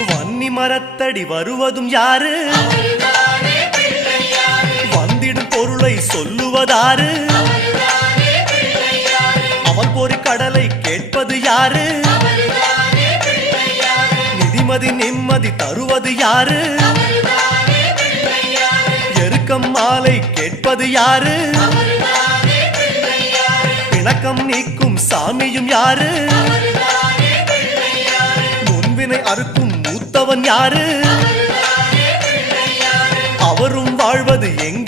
வன்னி மரத்தடி வருவதும் யாரு? வந்திடும் பொருளை சொல்லுவதாரு? அவன் பொறி கடலை கேட்பது யாரு? நிதிமதி நிம்மதி தருவது யாரு? எருக்கம் மாலை கேட்பது யாரு? பிணக்கம் நீக்கும் சாமியும் யாரு? முன்வினை அறுக்கும் மூத்தவன் யாரு? அவரும் வாழ்வது எங்க?